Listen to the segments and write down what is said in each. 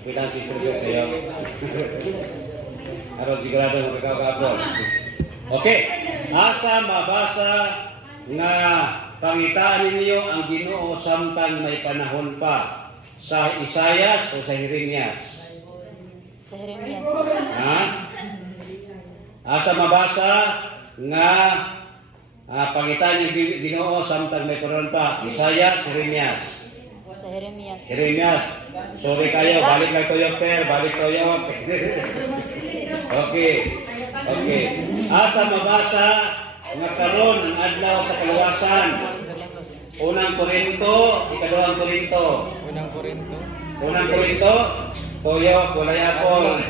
Kitang sister ko sa'yo. Aron sigurado magkakaw-kaabron. Okay. Asa mabasa nga pangitaan ninyo ang Ginoo samtang may panahon pa? Sa Isayas o sa Jeremias? Sa Jeremias. Ha? Asa mabasa nga pangitaan ng Ginoo samtang may panahon pa? Isayas, Jeremias? Sa Jeremias. Jeremias. Sorry kayo, balik lang tuyok, ter. Balik tuyok. Okay. Okay. Asa mabasa nga karon ang adlaw sa kaluwasan? Unang Korinto, ikaduhang Korinto. Unang Korinto, tuyok, walay apol.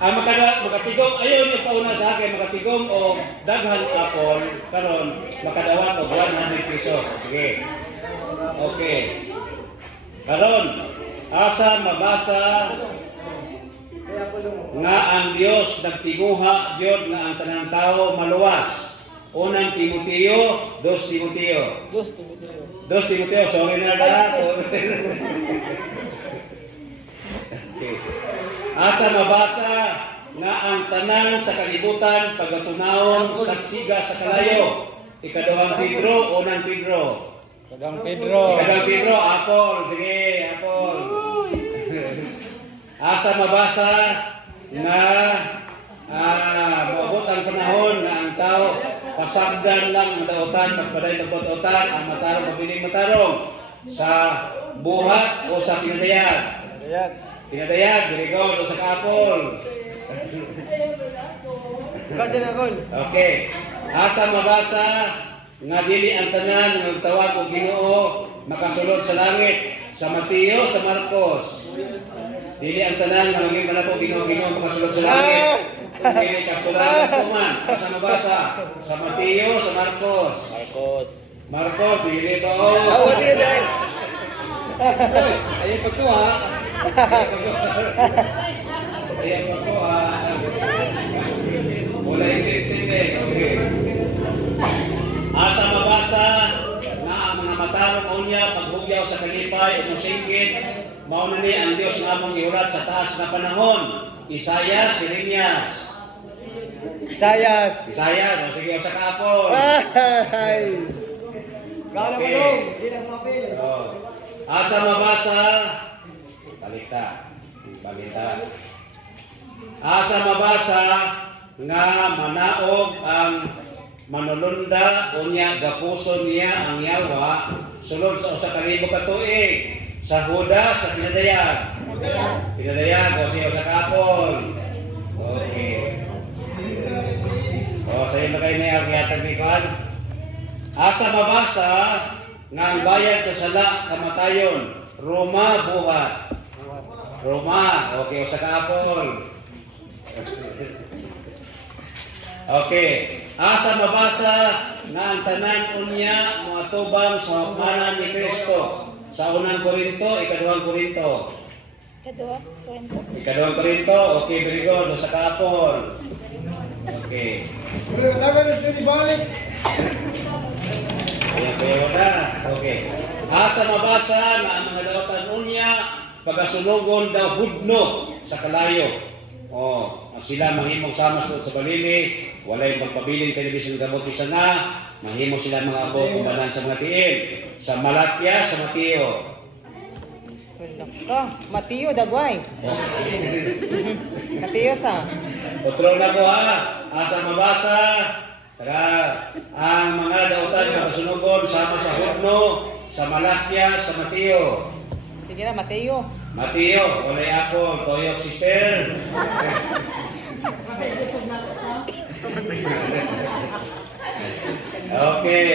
Ang makatigom, ayaw niyo pauna sa akin, makatigom o daghan apol, karon makadawat o 100 pesos. Sige. Okay. Karon, asa mabasa nga ang Dios nagtiguha gyud nga ang tanang tawo maluwas. Unang Timoteo, 2 Timoteo. 2 Timoteo, sorry na lahat. Okay. Asa mabasa nga ang tanan sa kalibutan pagatunawon saksiga sa kalayo. Ikaduhang Pedro, unang Pedro. Kadang Pedro. Ikaduhang Pedro, apol. Sige, apol. Asa mabasa nga maabot ang panahon nga ang tao pasagdan lang ang dautan, pagpaday ng dautan, ang matarong, mabiling matarong sa buhat o sa pinadayag. Pinadayag, dirigol o sa kapol. Kasi na kol. Okay. Asa mabasa nga dili ang tanan nga tawag og Ginoo makasulod sa langit, sa Mateo, sa Marcos. Dili ang tanan nga maging manako Ginoo makasulod sa langit. Dili katulad ng man. Asa mabasa sa Mateo, sa Marcos. Marcos, dili ba? Awa din dai. Ayun pa ko ha. Ayun pa ko ha. Wala isintindi. Okay. Asa mabasa na ang mga matarong unya paghugyaw sa kalipay o musingkit mao na ni ang Dios nga among giurat sa taas na panahon. Isayas, Jeremias. Isayas. Isayas, o sige sa kapon. Ay. Gala mo Okay. dong. Ilang papel. Oh. Asa mabasa balita. Asa mabasa nga manaog ang manulunda unya gapuson niya ang yawa sulod sa usa ka libo ka tuig sa Huda sa pinadayag o siya sa kapon. Okay. O sa'yo na kayo na yung yatag ni Kwan. Asa mabasa nga ang bayad sa sala kamatayon Roma buhat. Roma, okay, o sa kapon. Okay. Asa mabasa nga ang tanan unya moatubang sa hukmanan ni Kristo sa unang Korinto, ikaduhang Korinto. Ikaduhang Korinto, okay, very good. O sa kapon. Okay. Taga na siya balik. Ayan kayo na. Okay. Asa mabasa nga ang mga dawatan unya pagasunugon daw hudno sa kalayo. Sila mahimong sama sa balili, walay magpabiling telebisyon gamot isa na, mahimo sila mga abo kumanan sa mga tiil. Sa Malatya, sa Mateo. Mateo dagway. Mateo sa. Otro na ko ha. Asa mabasa taga ang mga dautan pagasunugon sama sa hudno, sa Malatya, sa Mateo. Sige na Mateo. Mateo, walay ako, toyok sister. Okay.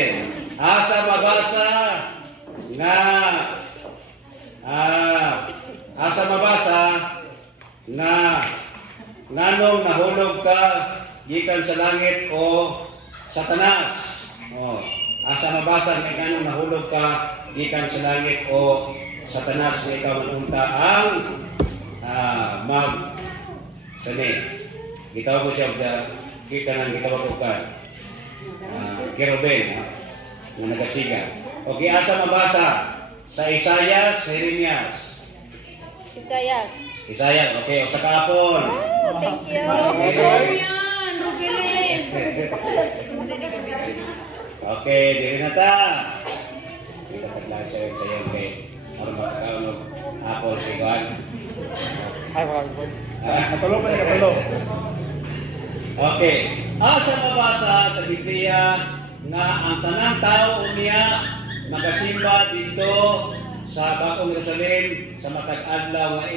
Asa mabasa nga asa mabasa nga nganong nahulog ka gikan sa langit o sa tanas. Asa mabasa nga nganong nahulog ka gikan sa langit o sa tanas nga ikaw manunta ang kani gitawag ko siya kanang gitawag ko kan Kerubin nga nagasiga. Okay, asa mabasa sa Isayas, Jeremias. Isayas. Isayas, okay. O sa kahapon. Oh, thank you. Okay. Yan, Rubilin. Okay, dili na ta. Kita taglaan sa iyo, okay. Para makakaon og apple si Juan. Ay, wag. Natulog pa niya, natulog. Okay. Asa mabasa sa Biblia nga ang tanang tao unya magasimba dito sa Bagong Jerusalem sa matag adlaw nga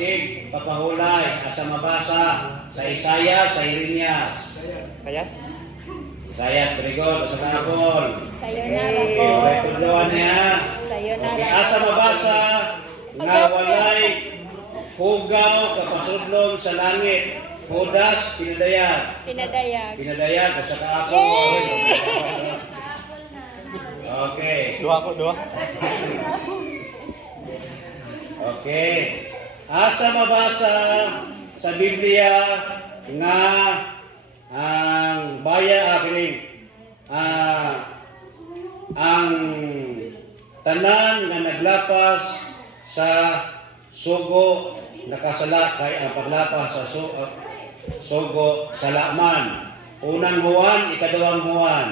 papahulay asa mabasa sa Isaiah, sa Jeremias. Sayas? Isaiah, very good. Sa kahapon. Sayonara po. Okay, tudloan niya. Sayonara. Okay, asa mabasa nga walay hugaw kapasudlong sa langit. Hudas, pinadayag. Pinadayag. Pinadayag ko sa kahapon. Okay. Duha. Okay. Asa mabasa sa Biblia nga ang ang tanan nga naglapas sa sugo nakasala kay ang paglapas sa sugo salaman. Unang Juan, ikadawang Juan.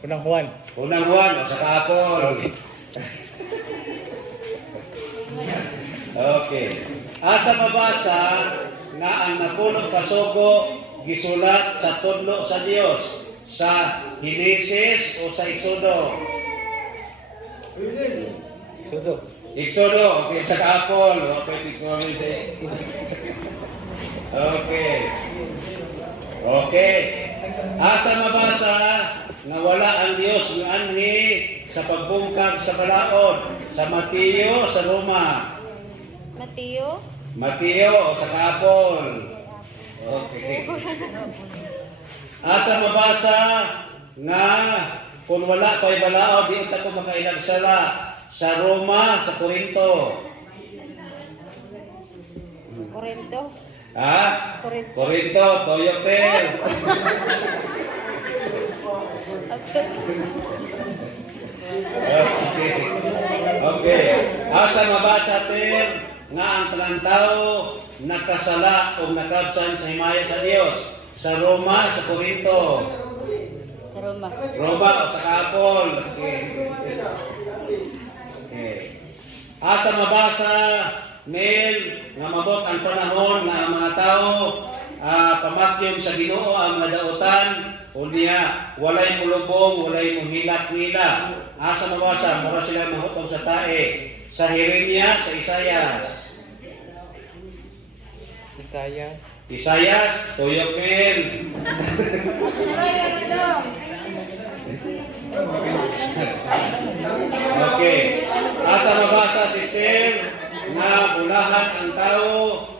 Unang Juan. Unang Juan, o sa kahapon. Okay. Asa mabasa nga ang napuno kasugo gisulat sa tudlo sa Dios sa Genesis o sa Exodo? Sudo. Exodo, okay, sa kahapon. Okay, tikawin Okay. Okay. Asa mabasa nga wala ang Dios ng anhi sa pagbungkag sa balaod sa Mateo, sa Roma? Mateo. Mateo o sa kahapon. Okay. Asa mabasa nga kung wala ko'y balaod, di unta ko makailagsala sa Roma, sa Corinto. Corinto. Ha? Corinto. Corinto, Toyotel. Okay. Okay. Asa mabasa ter nga ang talang tao nakasala o nakabsan sa himaya sa Dios sa Roma, sa Corinto. Sa Roma. Roma o sa kahapon. Okay. Okay. Asa mabasa Mel nga mabot ang panahon nga ang mga tao pamakyong sa Ginoo ang mga dautan unya walay mulubong, walay muhilak nila. Asa mabasa mura sila mahutong sa tae sa Jeremias, sa Isaias. Isaias, Toyopel. Okay. Asa mabasa sister nga bulahan ang tao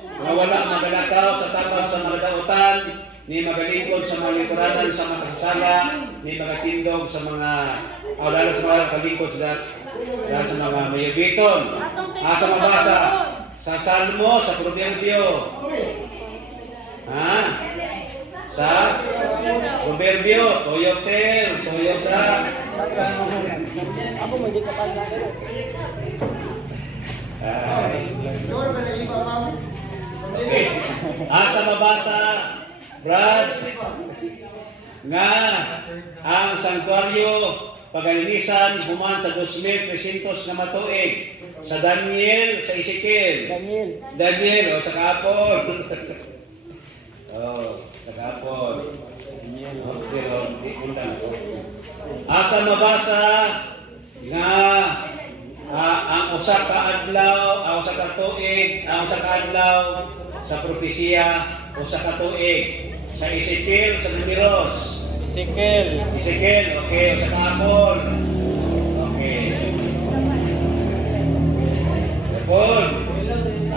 nga wala magalakaw sa tabang sa mga dautan ni magalingkod sa mga lipuranan sa mga kasala ni magatindog sa mga lalo sa mga kalingkod sa mga mayabiton. Asa mabasa sa Salmo, sa Proverbio. Ha? Sa Proverbio, Toyotel, Toyota. Ako may di ka pa na. Okay. Asa mabasa, Brad, nga ang santuaryo pagalinisan human sa 2,300 na matuig sa Daniel, sa Ezekiel. Daniel, o sa kahapon. Sa kahapon. Asa mabasa nga ang usa ka adlaw, ang usa ka tuig, ang usa ka adlaw sa propesiya, usa ka tuig sa Ezekiel, sa Numeros. Ezekiel, okay, sa kahapon. Okay. Kahapon.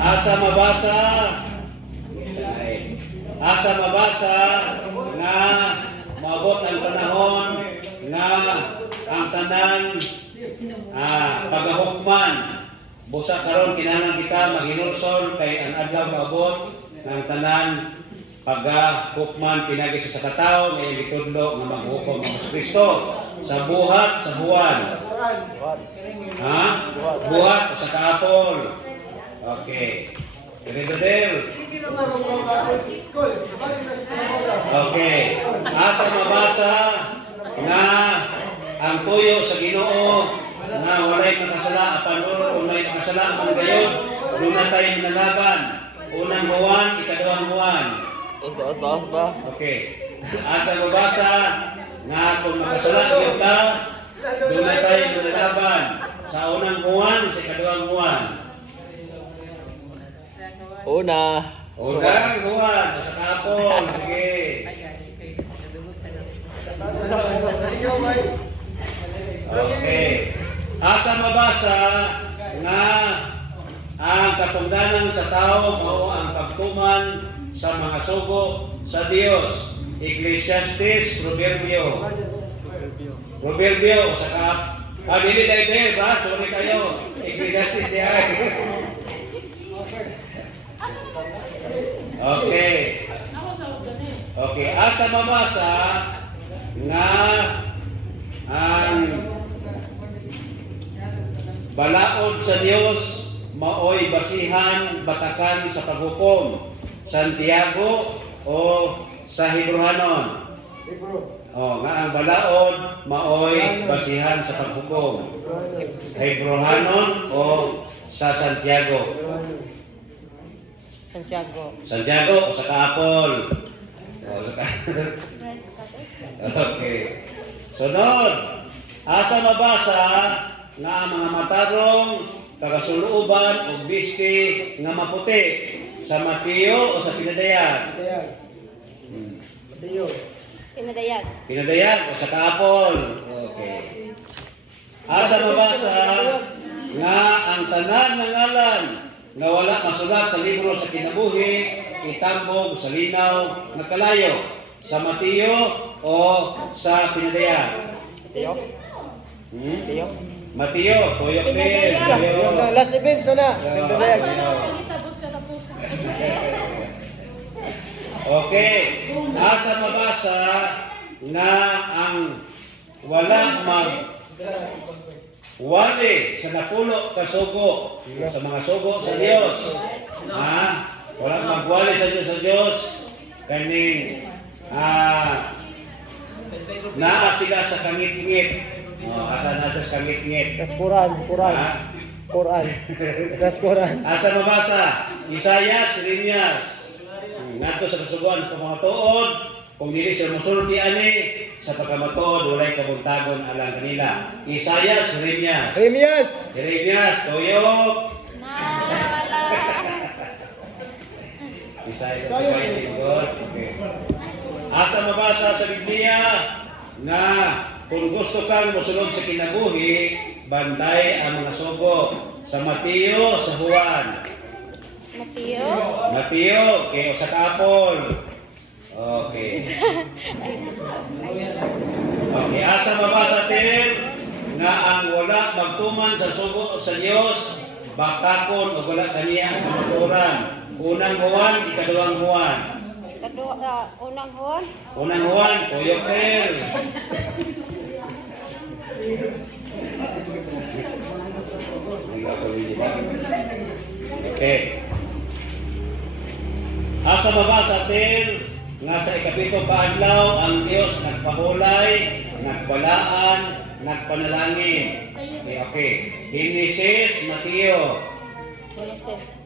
Asa mabasa na maabot ang panahon na ang tanan pagahukman busa karon kinahanglan kita maghinulsol kay ang adlaw maabot ng tanan pagahukman pinagi sa katao nga gitudlo nga maghukom ang Kristo sa buhat sa buwan. Ha? Buhat sa kahapon. Okay. Brigadier. Okay. Asa mabasa nga ang tuyo sa Ginoo nga walay makasala apan o may makasala man gayon doon na tayo manalaban. Unang buwan, ikaduhang buwan. Taas ba? Okay. Asa mabasa nga kung makasala gyud ta doon na tayo manalaban sa unang buwan, sa ikaduhang buwan. Unang buwan, sa kapon. Sige. Okay. Asa mabasa nga ang katungdanan sa tao mao ang pagtuman sa mga sugo sa Dios. Ecclesiastes, Proverbio. Proverbio sa kap. Dili dai ba? Sorry kayo. Ecclesiastes di ay. Okay. Okay, asa mabasa nga ang balaod sa Dios maoy basihan batakan sa paghukom. Santiago o sa Hebrehanon. Nga ang balaod maoy basihan sa paghukom. Hebrehanon o sa Santiago. Santiago o sa Kaapol. Okay. Sunod. Asa mabasa nga ang mga matarong kagasuluban o bisti nga maputi sa Mateo o sa Pinadayag? Pinadayag. Pinadayag o sa Kaapol. Okay. Asa mabasa nga ang tanan ng ngalan nga wala masulat sa libro sa kinabuhi itambog sa linaw nga kalayo sa Mateo o sa Pinadayag? Mateo, tuyok din. Yung last events na. Okay. Asa mabasa nga ang wala wali sa napulo ka sugo sa mga sugo sa Dios. Wala magwali sa Diyos kaning naa sila sa kangit-ngit. Asa na sa kangit-ngit. Das Quran. Das Quran. Asa mabasa? Isaiah, Jeremias. Ngadto sa kasuguan sa mga tuod, kung dili sa musulti ani sa pagkamatuod walay kabuntagon alang kanila. Isaiah, Jeremias. Jeremias, tuyok. Isaiah, God. Okay. Asa mabasa sa Biblia nga kung gusto kang musulod sa kinabuhi, bantay ang mga sugo sa Mateo, sa Juan. Mateo, okay, sa Kapol. Okay. Okay, asa mabasa din nga ang wala magtuman sa sugo sa Dios, bakakon o wala kaniya ang maturan. Unang Juan, ikaduhang Juan. Unang Juan, tuyok din. Okay. Asa mabasa din nga sa ikapito paadlaw ang Dios nagpahulay, nagbalaan, nagpanalangin. Okay. Genesis, Mateo.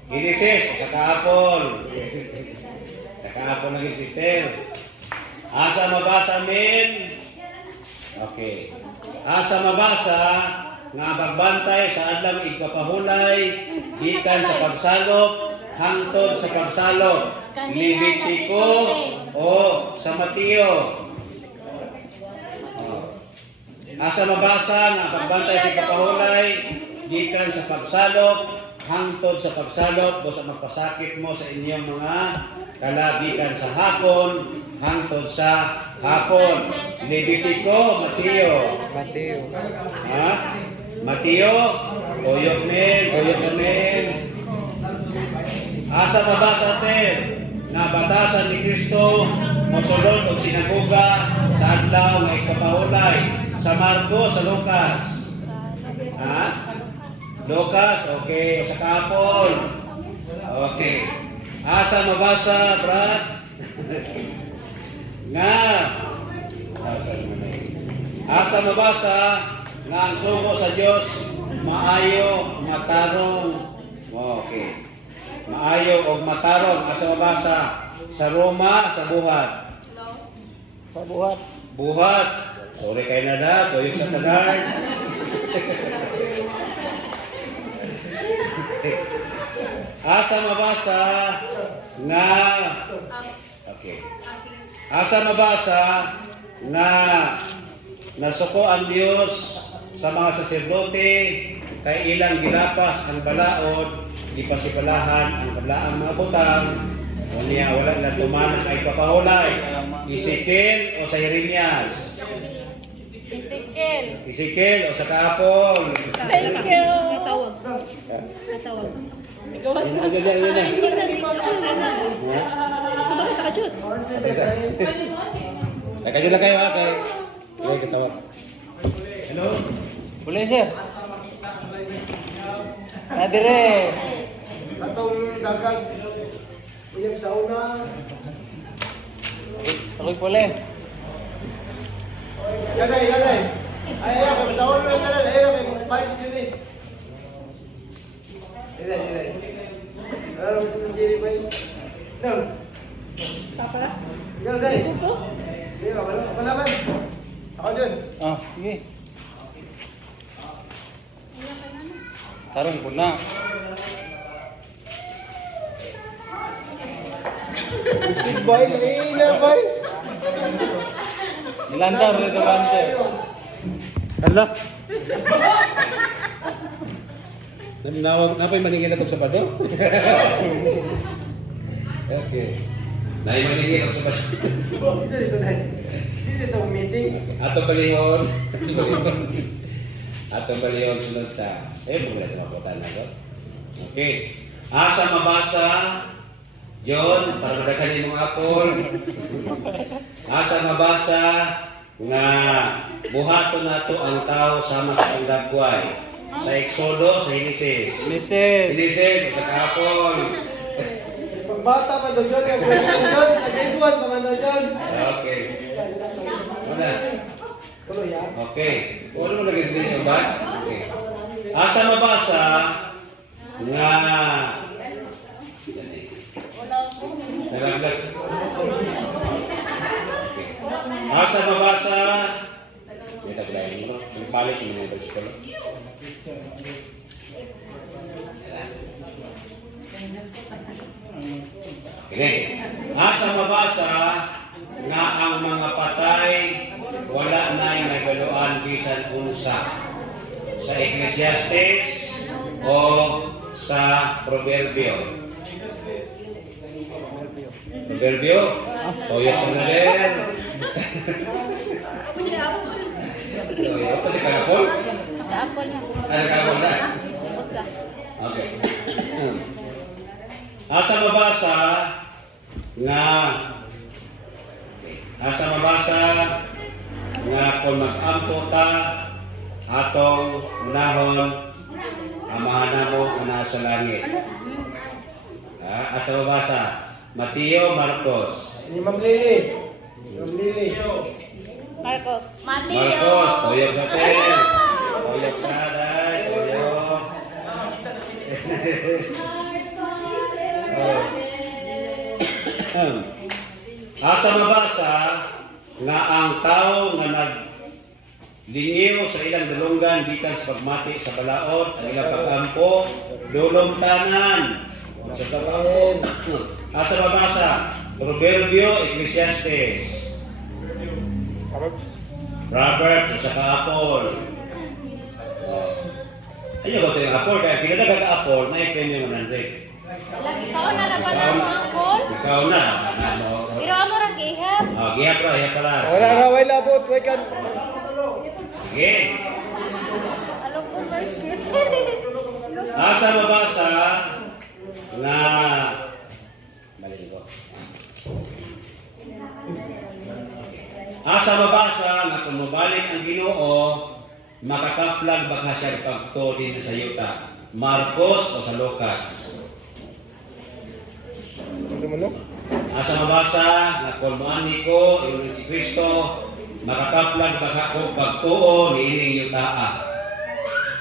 Genesis, kakaapon. Kakaapon lagi sister. Asa mabasa min? Okay. Asa mabasa nga pagbantay sa adlaw ikapahulay gikan sa pagsalop hangtod sa pagsalop. Levitico o sa Mateo. Asa mabasa nga pagbantay sa ikapahulay gikan sa pagsalop hangtod sa pagsalop o sa magpasakit mo sa inyong mga kalagikan sa hapon hangtod sa hapon. Levitico, Mateo. Mateo, oyok men. Asa mabasa din nga batasan ni Kristo mosulod og sinagoga sa adlaw nga ikapahulay sa Marcos, sa Lucas. Lucas, okay, sa Kapon. Okay. Asa mabasa, Brad? Nga. Asa mabasa nga ang sugo sa Dios maayo matarong. Okay. Maayo og matarong. Asa mabasa sa Roma sa buhat. Sa buhat. Buhat. Sorry kay nada, tuyok sa tanan. Asa mabasa nga okay. Asa mabasa nga nasuko ang Dios sa mga saserdote kay ilang gilapas ang balaod, ipasipalahan ang kablaang mga butang, o niya wala na tumanan ay papahulay. Ezekiel o sa Jeremias? Ezekiel. Ezekiel o sa Kaapol? Thank you. Natawag. Natawag. Yun na. Hindi na dito. Ako na na. Kumbaga sa kajut. Nagkadyo lang kayo ha, kay katawag. Hello? Boleh, sir. Nadire. Atong dagang iyang sauna. Tuloy boleh. Gaday. Ay, kay sauna na tanan. Ay, kay fight series. Ilay. Ano gusto mo kiri ba? No. Papa? Gaday. Sige, apa naman? Ako dyan. Ah, sige. Tarong puna. Isip boy, ina boy. Nilantar dito bante. Hala? Napay maningil na sa Bado? Okay. Nay maningil ako sa Bado. Isa dito dahil. Dito meeting. Ato balihon. Ato balihon sunod ta. Mula ito maputan na ko. Okay. Asa mabasa? John, para madaghan yung mga apol. Asa mabasa nga buhaton nato ang tao sama sa pagdagway. Sa Exodo, sa Genesis. Mrs. Genesis, sa kahapon. Bata pa doon dyan. John, sa grade 1 pa man doon dyan. Okay. Muna. Tuloy ha. Okay. Ano mo lagi sa inyo ba? Okay. Asa mabasa nga nalaglag. Asa mabasa ito pala mo. Ang palit mo na ito. Ini. Asa mabasa nga ang mga patay wala na'y nagaluan bisan unsa sa Ecclesiastes o sa Proverbio. Proverbio? O yung sanaler? O yung kasi kalapol? Naka-apple na. Kalapol na? Usa. Okay. Asa mabasa nga kung mag-ampo ta atong nahon amahan namo nga nasa langit. Asa mabasa? Mateo, Marcos. Ni Ma'am Lily. Ma'am Lily. Marcos. Marcos, tuyok sa ten. Tuyok sa day, tuyok. Asa mabasa nga ang tao nga naglingiw sa ilang dalunggan gikan sa pagmati sa balaod, ang ilang pagampo, dulong tanan. Sa pagampo. Asa mabasa? Proverbio, Ecclesiastes. Proverbs, sa ka-apol. Ayun ba ito yung apol? Kaya kinadagang apol, na i-premium 100. Ikaw na ra pala ang apple. Ikaw na. Pero amo ra gihap. Gihap ra. Wala na, way labot. Way kan. Sige. Alam ko Marcos. Asa mabasa na mali ko. Asa mabasa na kung mabalik ang Ginoo, makakaplag baka siya pagtulin sa yuta. Marcos o sa Lucas? Gusto mo no? Asa mabasa nga kung maani ko ingon si Kristo makakaplag ako pagtuo niining yutaa.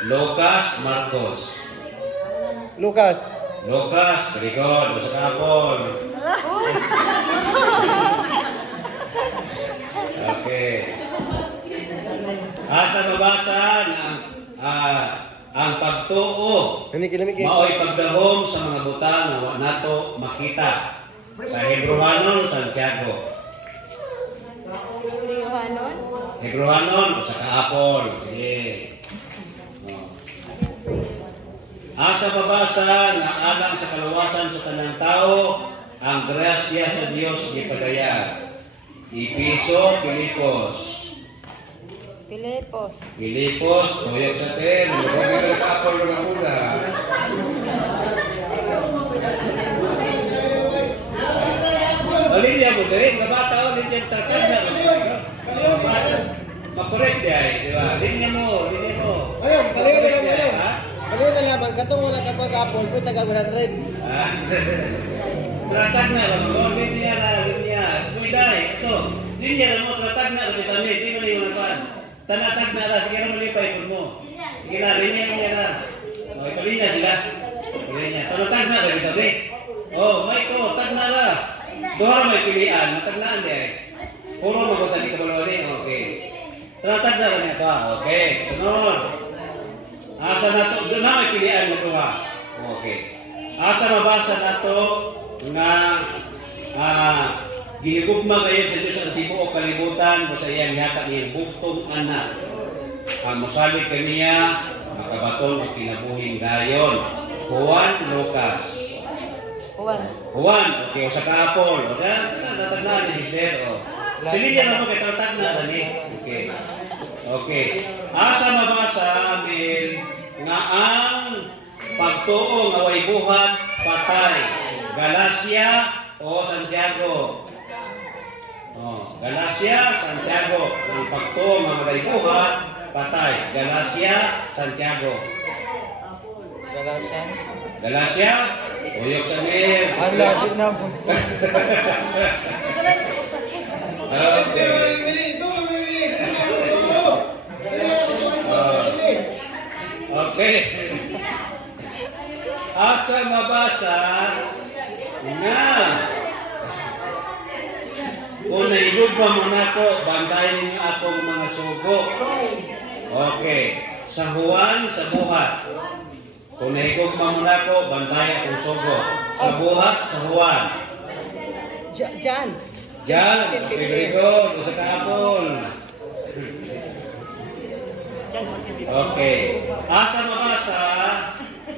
Lucas, Marcos. Lucas. Lucas, very good. Usa ka hapon. Okay. Asa mabasa na ang pagtuo mao'y pagdahom sa mga butang na wa nato makita. Sa Hebrewanon, Santiago. Yohanon. Hebrewanon, usa ka hapon. Sige. Oh. Asa mabasa nga alang sa kaluwasan sa tanang tao ang grasya sa Dios gipadayag. Episo, Pilipos. Pilipos, tuyok sa ten. Magagawin ka ako ng una. Linya mo din, mga bata o linya tatag na. Makorek di ay, di ba? Linya mo. Ayun, paliw na naman, ayun. Paliw na naman, katong wala ka pag-apol, po taga 100. Tatag na lang mo, linya. Kuiday, ito. Linya na mo, tatag na lang. Di mo na yung nakuhan. Tanatag na lang, sige na malipay po mo. Sige na, linya na. Okay, palinya sila. Palinya. Tanatag na lang ito, di. Oh, may ko, tag na lang. Doha may pilihan, natagnaan di ay. Puro mabutan di kabalawali, okay. Tanatag na lang ito, okay. Sunod. Asa na to, doon na may pilihan mo doha. Okay. Asa mabasa na to nga gihigugma kayo sa Diyos ang tibuok kalibutan basta iyang yata niyang buktong anak. Ang musalig kaniya, makabaton o kinabuhin gayon. Juan, Lucas. Juan, okay, sa kaapol. O yan, natagnan ni Sister. Sili niya naman kay tatag na dani. Okay. Okay. Asa mabasa amin nga ang pagtuo nga way buhat patay. Galacia o Santiago. Galacia, Santiago. Ang pagtuo nga way buhat patay. Galacia, Santiago. Galacia? Uyok sa mir. Hala, di na po. Okay. Asa mabasa nga kung naigugma mo na ko, bantayan niyo akong mga sugo. Okay. Sa Juan, sa buhat. Kung naigugma mo na ko, bantayan akong sugo. Sa buhat, sa Juan. Jan. Jan, very good. Sa kahapon. Okay. Asa mabasa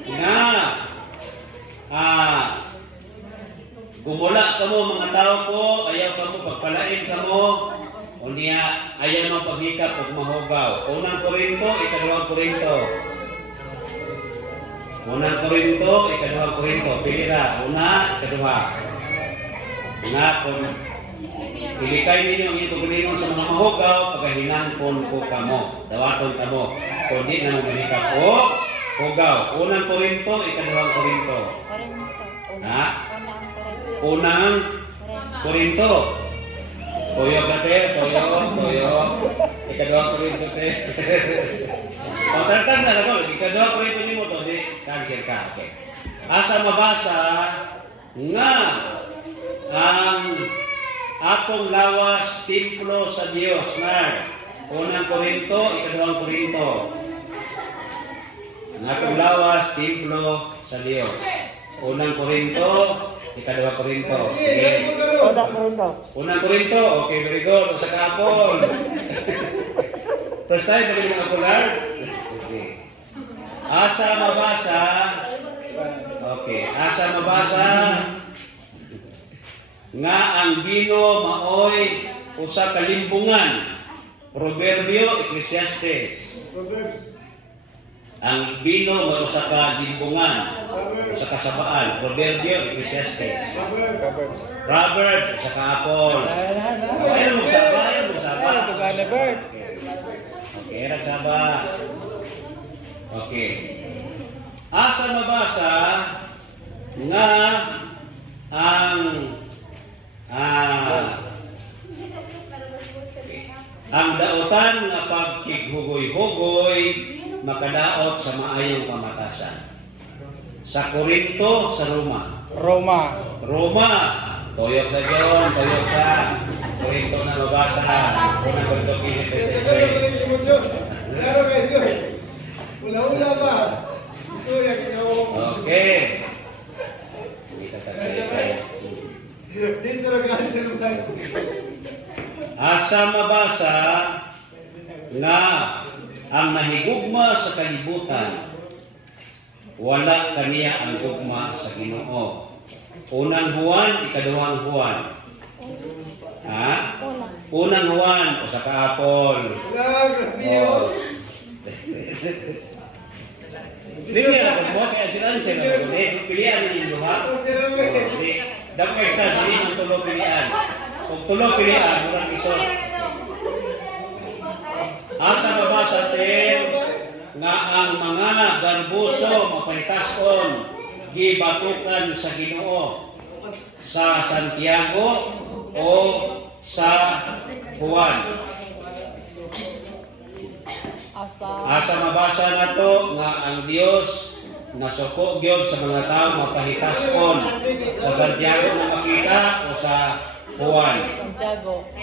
nga gumula ka mo mga tao ko, ayaw ka mo pagpalain ka mo, o niya ayaw mo paghikap o mahugaw. Unang Korinto, ikaduhang Korinto. Unang Korinto, ikaduhang Korinto. Pilira, una, ikaduha. Nga kung ilikay ninyo ang ito galingon sa mga mahugaw, pagkahinangkon ko kamo, dawaton kamo. Kung di na maghikap o hugaw. Unang Korinto, ikaduhang Korinto. Ha? Unang Korinto. Toyo ka te, toyo. Ikaduhang Korinto te. O, tartag na ako. Ikaduhang Korinto ni mo to, di cancel ka. Okay. Asa mabasa nga ang atong lawas templo sa Dios na unang Korinto, ikaduhang Korinto. Ang atong lawas templo sa Dios. Unang Korinto, ikaduhang Korinto. Sige. Unang Korinto, okay, very good. Sa kapon. First time, magaling mga akular? Okay. Asa mabasa. Okay. Asa mabasa nga ang bino maoy usa ka limbungan. Proverbio, Ecclesiastes. Ang bino maoy usa ka limbungan, usa ka sabaan. Proverbio, Ecclesiastes. Proverbs, usa ka apol. Ayaw mo saba. Okay, nagsaba. Okay. Asa mabasa nga ang makadaot sa maayong pamatasan. Sa Korinto, sa Roma. Roma. Roma, tuyok sa John, tuyok sa Korinto na mabasa. Unang Korinto 15:33. Claro que Dios. Ula-ula ba? Gusto yan kinawa. Okay. Kita tayo. Di sa ragaan sa lugar. Asa mabasa nga ang nahigugma sa kalibutan, wala kaniya ang gugma sa Ginoo. Unang Juan, ikaduhang Juan. Ha? Unang Juan, o sa kaapol. Oh. Dili na mo kaya sila sila ko pilihan ninyo ha. Dapat ka dili ang tulo pilihan. Kung tulo pilihan, murang isod. Asa mabasa tin nga ang mga garbuso mapahitason gibatukan sa Ginoo sa Santiago o sa Juan. Asa mabasa nato nga ang Dios nasuko gyud sa mga tawo mapahitason sa Santiago na makita o sa Juan.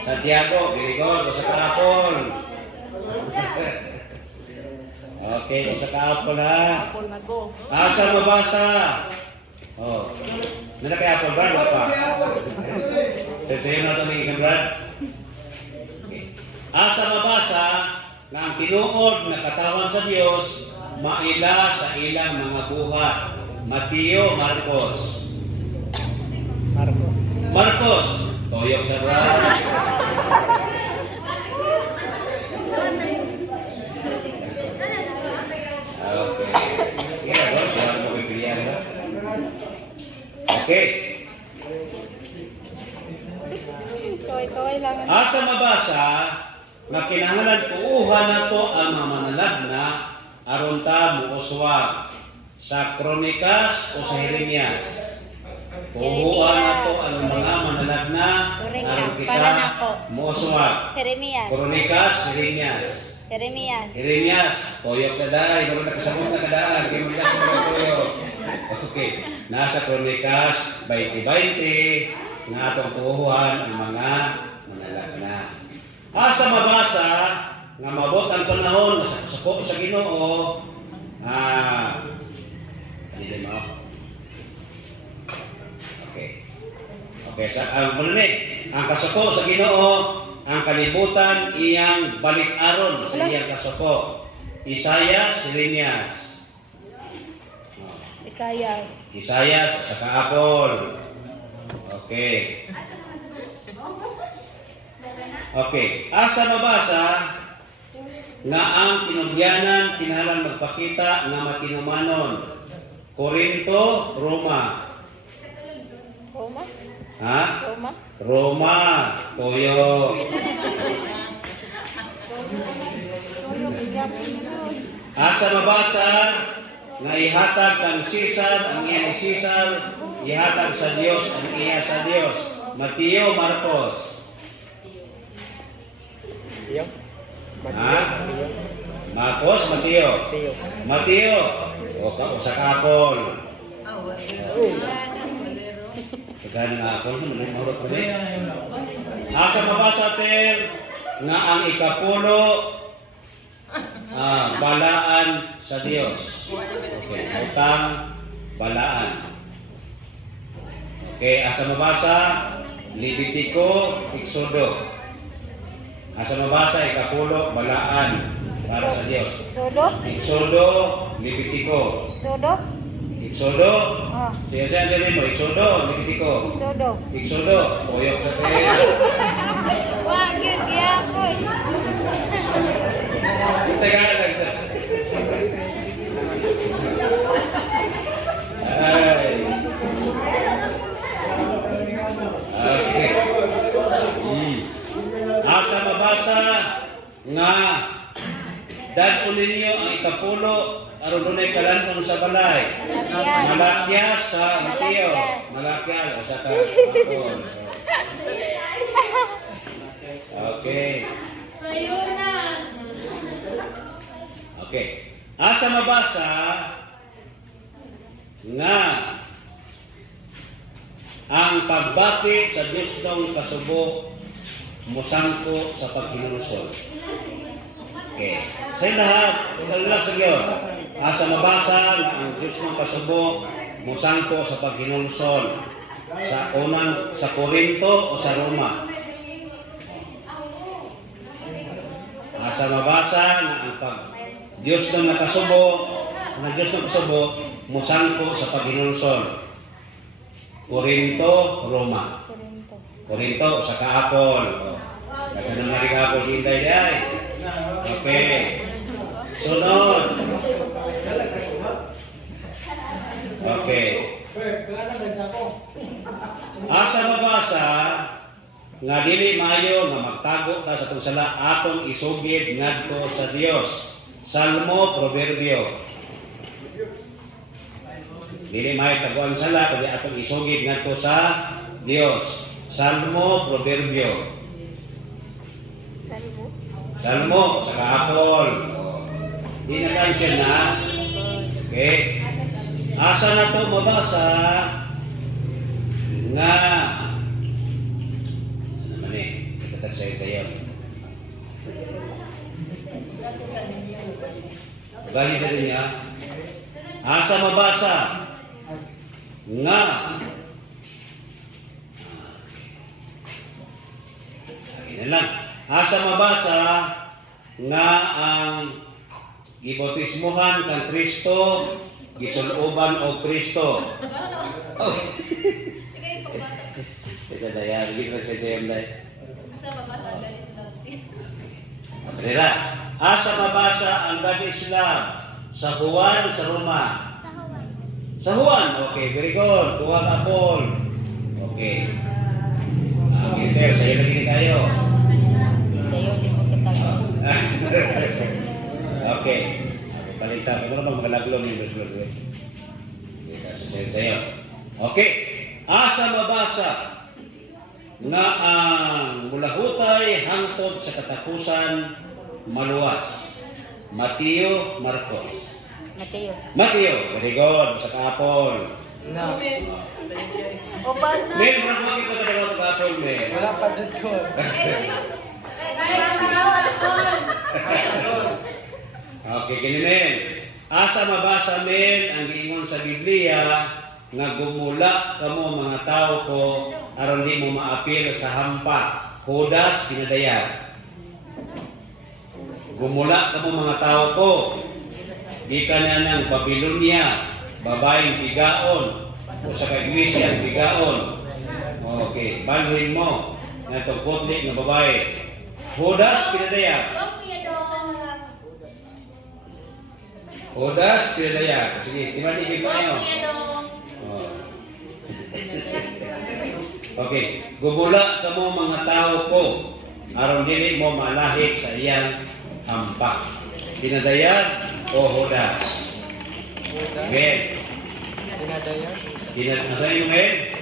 Santiago, Grigor o sa Kaapol. Okay, o sa Kaapol ha. Asa mabasa? Oh. Nana kay Apol Brad pa. Sayo na ito ng Brad. Okay. Asa mabasa na ang tinuod na katawan sa Dios maila sa ilang mga buhat. Mateo, Marcos. Marcos. Toyok sa Brad. Okay. Okay. Kaway lang. Asa mabasa nga kinahanglan tuuhan nato ang mga manalagna aron ta muuswag sa Kronikas o sa Jeremias. Tuuhan nato ang mga manalagna aron kita muuswag. Jeremias. Kronikas, Jeremias. Jeremias. Jeremias, toyok sa daay, bago nakasabot na kadaan, kaya magkas sa toyok. Okay, nasa Kronikas 20:20 nga atong tuuhan ang mga manalagna. Asa mabasa nga mabot ang panahon nga sa kasuko sa Ginoo, kanina mo. Okay. Okay, sa ang ang kasuko sa Ginoo, ang kalibutan iyang balik-aron sa iyang kasuko. Isaias, Jeremias. Isaias sa Kaapol. Okay. Okay. Asa mabasa nga ang tinubyanan kinahanglan magpakita nga matinumanon. Korinto, Roma. Ha? Roma, Toyo. Asa mabasa nga ihatag kang Sisar ang iya ni Sisar, ihatag sa Dios ang iya sa Dios. Mateo, Marcos. Ha? Marcos, Mateo. Mateo. O sa Kapol. Kagano nga ako, may mahurot ko din. Asa mabasa natin nga ang ikapulo balaan sa Dios. Okay, utang balaan. Okay, asa mabasa Levitico, Exodo. Asa mabasa ikapulo balaan para sa Dios. Exodo, Levitico. Exodo. Siya mo, Exodo, Levitico. Exodo, oyok sa tayo. Wag yun, giyapon. Teka lang. Ay. Okay. Asa mabasa nga dadon ninyo ang ikapulo aron dunay kalanon sa balay. Malakyas sa Mateo. Malakyas o sa Kapol. Okay. Okay. Asa mabasa nga ang pagbati sa Diyos ng kasubo musangko sa paghinulusol. Okay. Sa lahat, talaga sa Diyos. Asa mabasa nga ang Diyos ng kasubo musangko sa paghinulusol. Sa Korinto o sa Roma. Asa mabasa nga ang Diyos ng nakasubo, musangko sa paghinulusol. Korinto, Roma. Korinto, sa kaapol. Kaya naman rin kaapol si Inday day. Okay. Sunod. Okay. Asa mabasa nga dili maayo nga magtago ta sa itong sala atong isugid ngadto sa Dios. Salmo, Proverbio. Dili maayo taguan sala kundi atong isugid ngadto sa Dios. Salmo, Proverbio. Salmo, sa kahapon. Di na cancel na. Okay. Asa na to mabasa nga ano naman itatag sa'yo. Bagi sa niya. Asa mabasa nga lang. Asa mabasa nga ang gibautismohan kang Kristo gisuloban o Kristo. Oh. Ito na yan. Hindi ko nagsasayam na eh. Malira. Asa mabasa ang God Islam sa Juan sa Roma? Sa Juan. Okay, very good. Juan Apol. Okay. Peter, sa'yo lagi tayo. Sa'yo, di mo katagal. Okay. Palita. Ano naman magalaglong yung blog. Sa'yo. Okay. Asa mabasa nga ang mulahutay hangtod sa katapusan maluwas. Mateo, Marcos. Mateo, very good. Sa kahapon. No. O ba na? Mel, marami ko na daw kahapon, Mel. Wala pa dyan ko. Okay, kini Mel. Asa mabasa, Mel, ang giingon sa Biblia nga gumula kamo mga tao ko aron di mo maapil sa hampa. Judas pinadayan. Gumula kamo mga tao ko. Di ka na ng Babylonia, babaeng bigaon, o sa kagwisi ang bigaon. Okay, balhin mo na itong putlik na babae. Judas pinadayan. Judas pinadayan. Sige, timan-ibig ko nyo. Okay, gumula ka mo mga tao ko aron dili mo malahit sa iyang hampa. Pinadayan o Judas? Amen. Pinadayan? Nasa iyo, men?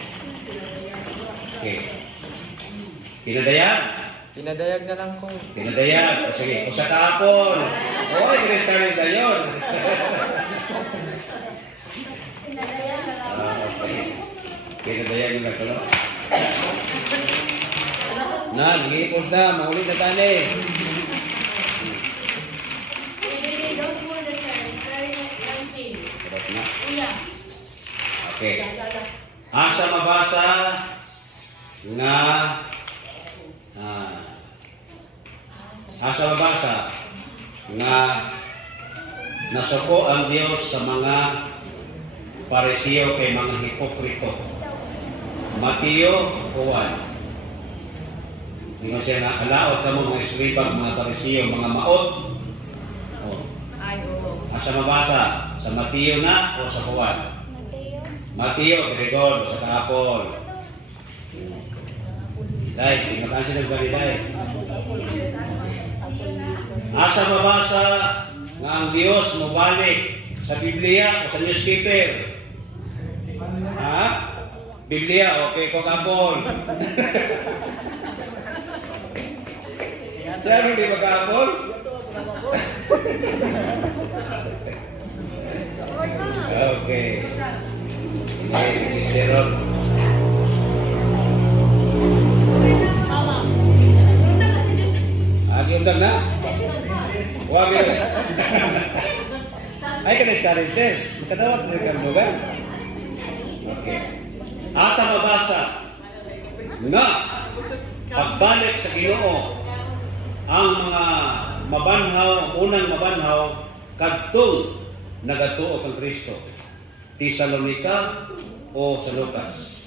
Okay. Pinadayan? Pinadayag na lang ko. Pinadayan. O sige, o sa kahapon. Oy, Kristiyanin na yun. Okay. Pinadayan mo lang ko, no? Na, nag-iipos na. Mahulit na tani. Okay. Asa mabasa nga nasuko ang Diyos sa mga Parisiyo kay mga hipokrito. Mateo, Juan. Hindi siya na alaot ka mo mga eskribang, mga Parisiyo, mga maot. Oh. Asa mabasa? Sa Mateo na o sa Juan? Mateo, Gregor, sa kahapon. Day, tingnan siya ng Day. Asa mabasa nga ang Diyos mabalik sa Biblia o sa newspaper? Ha? Biblia, okay ko kahapon. Siya hindi ba kahapon? Okay. Okay, si Sharon. Undang na? Huwag yun. Ay, ka-discourage din. Makadawat na rin mo ba? Okay. Asa mabasa nga pagbalik sa Ginoo ang mga unang mabanhaw kadtong nagatuo kang Kristo. Tesalonica o sa Lucas?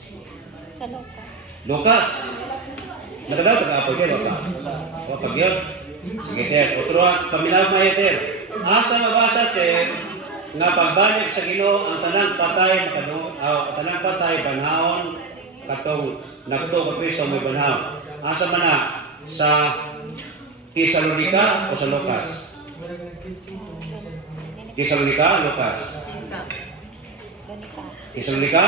Sa Lucas. Lucas. Nakadaw taga-apol din, Lucas. O pag yun. Sige, Ter. Otro, paminaw mayo, Ter. Asa mabasa, Ter, nga pagbalik sa Ginoo ang tanang patay, tanang patay, banhaon, katong nagtuo kang Kristo may banhaw. Asa man na? Sa Tesalonica o sa Lucas? Tesalonica, Lucas? Ganita. Tesalonica?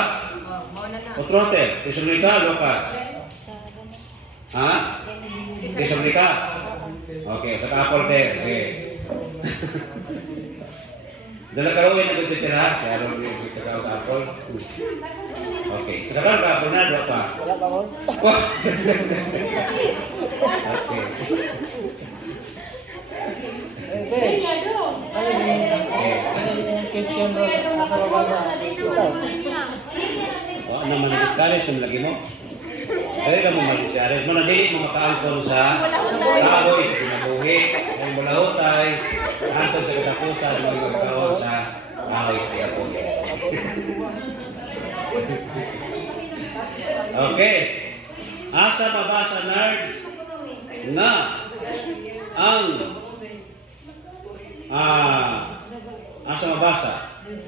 Otro, Ter. Tesalonica, Lucas? Sa ganita. Ha? Tesalonica? Okay, sa kapol, Ter. Okay. Dala karoon na gutitira, kaya ron yung sa kapol. Okay. Sa kapol na, dua pa. Wala pa ko. Okay. Question bro. Ako ba? O, ano man discourage yung lagi mo? Dahil ka mo mag-discourage mo na dili mo makaangkon sa kahoy, sa kinabuhi, ng mulahutay, angkon sa katapusan, ng mga magkawang sa kahoy sa kinabuhi. Okay. Asa mabasa, nerd, na ang asa mabasa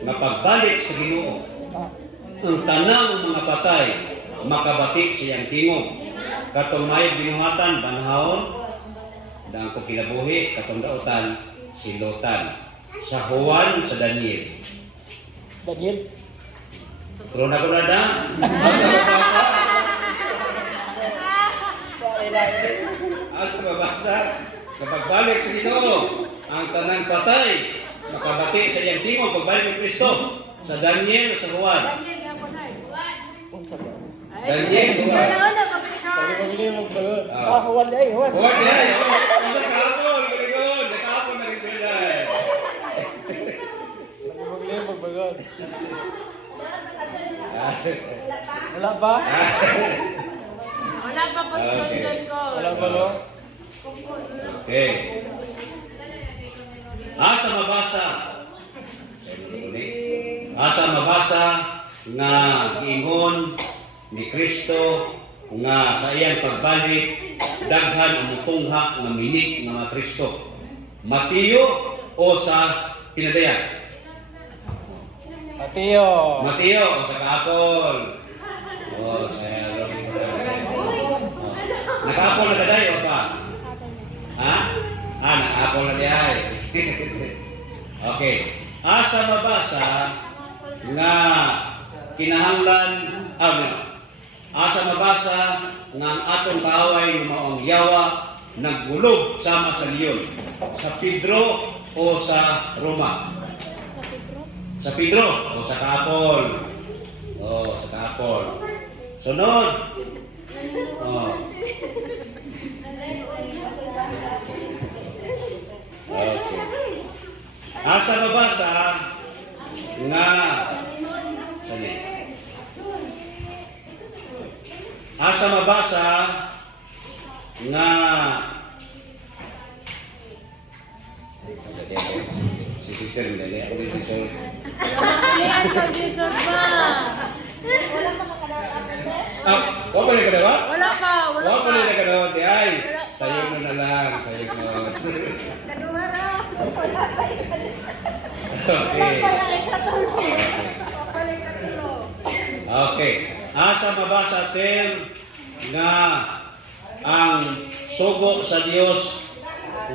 nga pagbalik sa Ginoo ang tanang mga patay makabati siyang tingog katong may binuhatan banhawon daan ko kilabuhi katong dautan silutan sa Juan sa Daniel. Daniel. Krona ko na da. Asa mabasa? Asa mabasa? Kapag balik sa Ginoo, ang tanang patay, makabati sa iyang tingog pagbalik ni Kristo. Sa Daniel o sa Juan? Unsa ba? Daniel, Juan. Pagli mo ba? Huwag ay, huwag. Juan, yan. Sa kahapon, galingon. Nakahapon na rin pinay. Pagli mo ba? Wala ba? Wala pa question ko. Wala ba lo? Okay. Asa mabasa? Asa mabasa nga giingon ni Kristo nga sa iyang pagbalik daghan ang tungha nga minik nga mga Kristo. Mateo o sa Pinadayan? Mateo. Mateo o sa Kaapol? O sa Nakaapol na kaday o pa? Ha? Nakaapol na diay. Okay. Asa mabasa nga kinahanglan asa mabasa nga ang atong kaaway nga maong yawa naggulog sama sa leon sa Pedro o sa Roma? Sa Pedro o sa Kaapol? O sa Kaapol. Sunod. Okay. Asa mabasa nga sani? Asa mabasa nga si sister nila ako din so wala pa rin ka daw? Wala pa. Wala pa rin ka daw? Ay, sayo na lang. Sayo na. Kaduwara. Okay. Okay. Asa mabasa Ter nga ang sugo sa Dios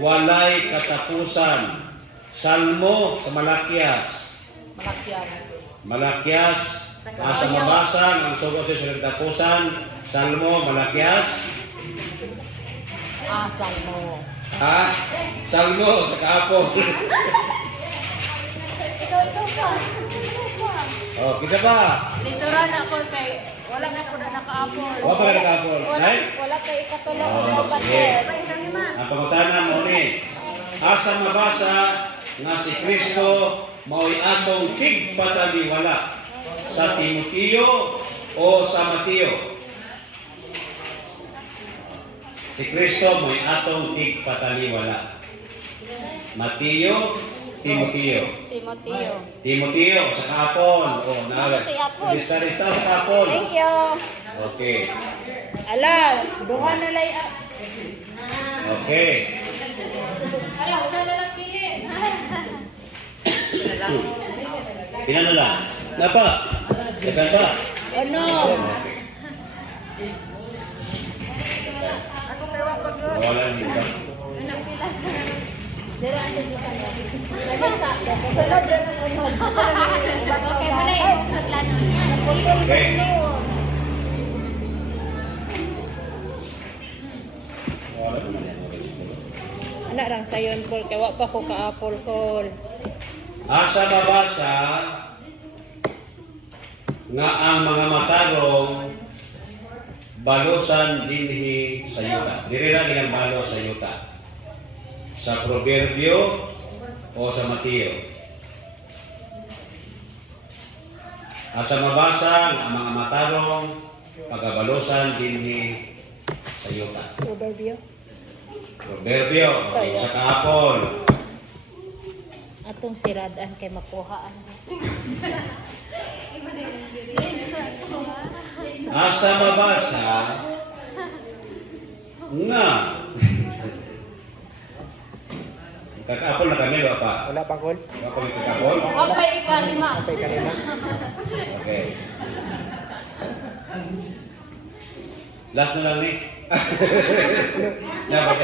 walay katapusan. Salmo sa Malakias. Malakias. Asa mabasa ang sugo sa katapusan. Salmo, Malakias. Salmo. Ha? Salmo sa kahapon. Oh, kita pa. Lisuran ako kay wala na ko na nakaapol. Wa pa ka kahapon. Nay? Wala kay ikatulo Oh, o ba't sige. kami ma. Ang pangutanan mo ni, asa mabasa nga si Kristo mao'y atong tigpataliwala sa Timoteo o sa Mateo? Si Kristo mo'y atong tigpataliwala. Mateo, Timoteo. Timoteo. Timoteo sa kahapon. Oh, Timothy, hapon. Lista-lista sa kahapon. Thank you. Okay. Ala, duha na lay. Okay. Ala, usa na lang pili. Pila na lang. Napa? Dagan pa? Ano? Okay. Ako kay wa pag Wala nito. anak pila. Dira ando sa sa. Lagi sa sulod na unod. Okay, mo na yung sudlan niya. Okay. Wala naman yan. Anak rang sayon kol kay wa pa ko kaapol kol. Asa mabasa nga ang mga matarong balosan dinhi sa yuta. Diri ra nilang balo sa yuta. Sa Proverbio o sa Mateo. Asa mabasa nga ang mga matarong pagabalosan dinhi sa yuta. Overview. Proverbio, okay, sa kahapon. Atong siradan kay makuhaan. Asa mabasa nga kakapon na kami ba pa? Wala pa kol. Ba kami kakapon? Apay ikanima. Kapay kanina. Okay. Last na lang ni. Dapat.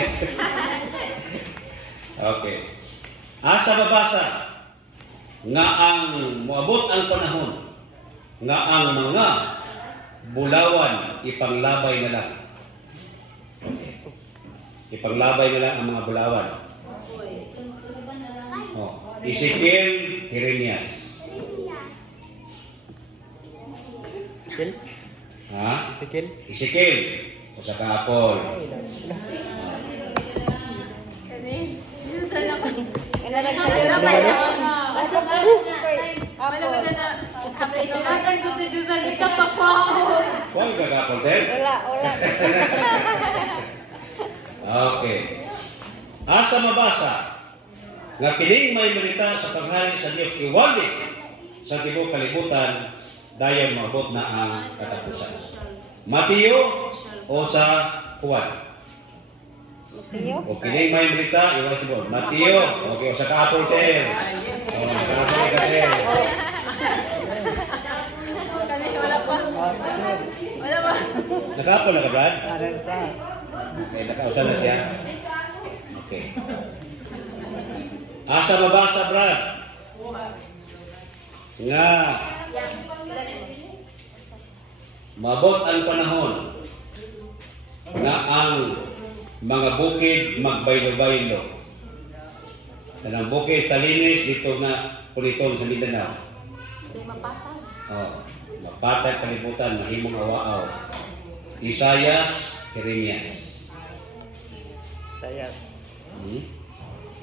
Okay. Asa mabasa nga ang moabot ang panahon nga ang mga bulawan ipanglabay na lang. Ipanglabay na lang ang mga bulawan. Oh, Ezekiel, Jeremias. Sikil. Ha? Sikil. Ezekiel o sa kahapon. Ano lang sayo na Asa ba na? Huwag kakapon din. Wala. Okay. Asa mabasa nga kining may malita sa paghari sa Dios iwali sa tibuok kalibutan dayon maabot na ang katapusan. Mateo o sa Juan? Mateo. O kining may malita iwali sa Dios. Mateo, okay, o sa kahapon din. O sa kahapon din. Nakapon na ka, Brad? Ano sa? Okay, nakausan na siya. Okay. Asa mabasa, Brad? Nga mabot ang panahon nga ang mga bukid magbaylo-baylo. Kanang bukid talinis dito na puliton sa Mindanao. Oh, mapatay kalibutan, mahimong awaaw. Isayas, Jeremias. Sayas. Hmm?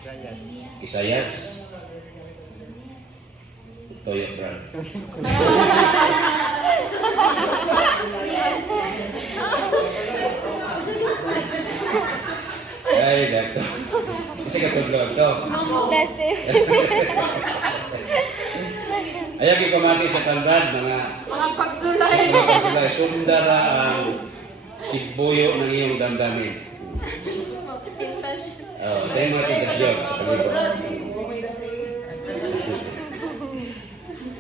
Sayas. Isayas. Toyo, Brad. Ay, dito. Kasi katulog to. Last day. Ayaw ipamati sa kalbrad, mga Pagsulay. pagsulay. Sundara ang sigbuyo ng iyong damdamin. Ito yung mga tigasyon sa palibot.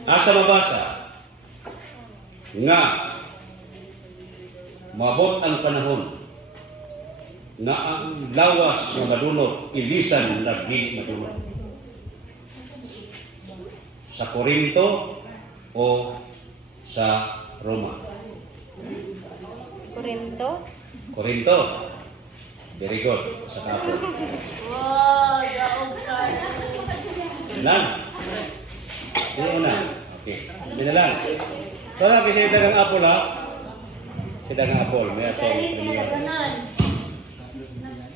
Asa mabasa nga mabot ang panahon nga ang lawas na madunot ilisan na dili madunot sa Korinto o sa Roma. Korinto. Korinto. Very good. Sa kapon. Wow, gaog ka. Lang. Hindi una. Okay. Hindi na lang. Ito lang kasi dagang apple ha. Kasi dagang apple. May aso. Kahit tinalaganan.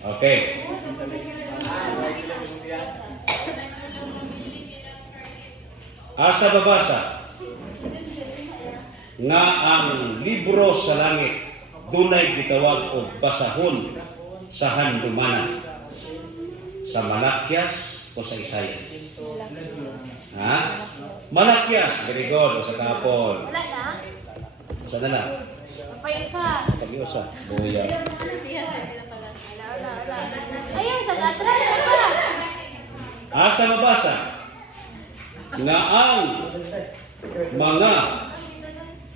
Okay. Asa babasa nga ang libro sa langit dunay gitawag og basahon sa handumanan sa Malakyas o sa Isayas. Ha? Malakyas, very good, o sa kapon. Wala na? Sa na lang. May isa. Kami usa. Buya. Ayun, sa atras ka. Asa mabasa nga ang mga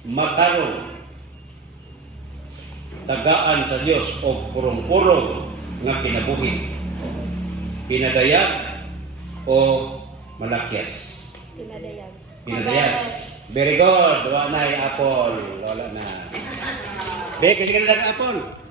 matarong tagaan sa Dios o purong-purong nga kinabuhi pinadayag o malakyas. Pinadayag. Pinadayag. Very good. Wala na yung apple. Wala na. Be, kasi ka na apple.